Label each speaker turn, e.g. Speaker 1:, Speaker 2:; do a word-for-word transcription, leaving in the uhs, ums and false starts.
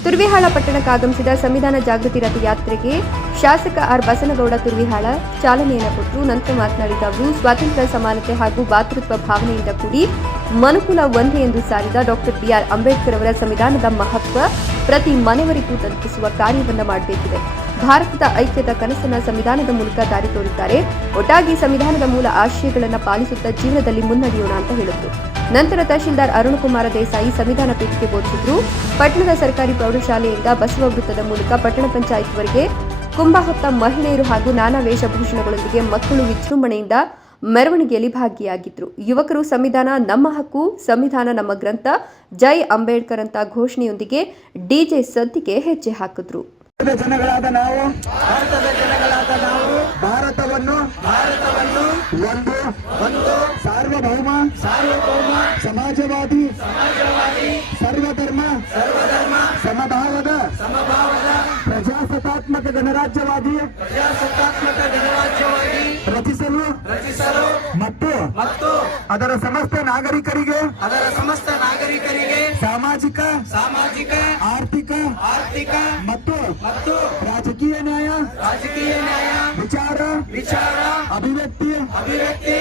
Speaker 1: ತುರ್ವಿಹಾಳ ಪಟ್ಟಣಕ್ಕೆ ಆಗಮಿಸಿದ ಸಂವಿಧಾನ ಜಾಗೃತಿ ರಥಯಾತ್ರೆಗೆ ಶಾಸಕ ಆರ್ ಬಸನಗೌಡ ತುರ್ವಿಹಾಳ ಚಾಲನೆಯನ್ನು ಕೊಟ್ಟರು. ನಂತರ ಮಾತನಾಡಿದ ಅವರು, ಸ್ವಾತಂತ್ರ್ಯ, ಸಮಾನತೆ ಹಾಗೂ ಭಾತೃತ್ವ ಭಾವನೆಯಿಂದ ಕೂಡಿ ಮನುಕುಲ ಒಂದೇ ಎಂದು ಸಾರಿದ ಡಾಕ್ಟರ್ ಬಿಆರ್ ಅಂಬೇಡ್ಕರ್ ಅವರ ಸಂವಿಧಾನದ ಮಹತ್ವ ಪ್ರತಿ ಮನೆಯವರಿಗೂ ತಲುಪಿಸುವ ಕಾರ್ಯವನ್ನು ಮಾಡಬೇಕಿದೆ. ಭಾರತದ ಐಕ್ಯದ ಕನಸನ್ನ ಸಂವಿಧಾನದ ಮೂಲಕ ದಾರಿ ತೋರಿದ್ದಾರೆ. ಒಟ್ಟಾಗಿ ಸಂವಿಧಾನದ ಮೂಲ ಆಶಯಗಳನ್ನು ಪಾಲಿಸುತ್ತಾ ಜೀವನದಲ್ಲಿ ಮುನ್ನಡೆಯೋಣ ಅಂತ ಹೇಳಿದರು. ನಂತರ ತಹಶೀಲ್ದಾರ್ ಅರುಣಕುಮಾರ ದೇಸಾಯಿ ಸಂವಿಧಾನ ಪೀಠಕ್ಕೆ ಬೋಧಿಸಿದ್ರು. ಪಟ್ಟಣದ ಸರ್ಕಾರಿ ಪ್ರೌಢಶಾಲೆಯಿಂದ ಬಸವ ವೃತ್ತದ ಮೂಲಕ ಪಟ್ಟಣ ಪಂಚಾಯತ್ವರೆಗೆ ಕುಂಭ ಹೊತ್ತ ಮಹಿಳೆಯರು ಹಾಗೂ ನಾನಾ ವೇಷಭೂಷಣಗಳೊಂದಿಗೆ ಮಕ್ಕಳು ವಿಜೃಂಭಣೆಯಿಂದ ಮೆರವಣಿಗೆಯಲ್ಲಿ ಭಾಗಿಯಾಗಿದ್ರು. ಯುವಕರು ಸಂವಿಧಾನ ನಮ್ಮ ಹಕ್ಕು, ಸಂವಿಧಾನ ನಮ್ಮ ಗ್ರಂಥ, ಜೈ ಅಂಬೇಡ್ಕರ್ ಅಂತ ಘೋಷಣೆಯೊಂದಿಗೆ ಡಿಜೆ ಸದ್ದಿಗೆ ಹೆಜ್ಜೆ ಹಾಕಿದ್ರು.
Speaker 2: ಜನಗಳಾದ ನಾವು ಭಾರತದ ಜನಗಳಾದ ನಾವು ಭಾರತವನ್ನು ಭಾರತವನ್ನು ಒಂದು ಒಂದು ಸಾರ್ವಭೌಮ ಸಾರ್ವಭೌಮ ಸಮಾಜವಾದಿ ಸಮಾಜವಾದಿ ಸರ್ವಧರ್ಮ ಸರ್ವಧರ್ಮ ಸಮಭಾವದ ಸಮಭಾವದ ಪ್ರಜಾಸತ್ತಾತ್ಮಕ ಗಣರಾಜ್ಯವಾದಿ ಪ್ರಜಾಸತ್ತಾತ್ಮಕ ಗಣರಾಜ್ಯವಾದಿ ರಚಿಸಲು ರಚಿಸಲು ಮತ್ತು ಮತ್ತು ಅದರ ಸಮಸ್ತ ನಾಗರಿಕರಿಗೆ ಅದರ ಸಮಸ್ತ ನಾಗರಿಕರಿಗೆ ಸಾಮಾಜಿಕ ಸಾಮಾಜಿಕ ಆರ್ಥಿಕ ಆರ್ಥಿಕ ಮತ್ತು ಮತ್ತು ರಾಜಕೀಯ ನ್ಯಾಯ ರಾಜಕೀಯ ನ್ಯಾಯ ವಿಚಾರ ವಿಚಾರ ಅಭಿವ್ಯಕ್ತಿ ಅಭಿವ್ಯಕ್ತಿ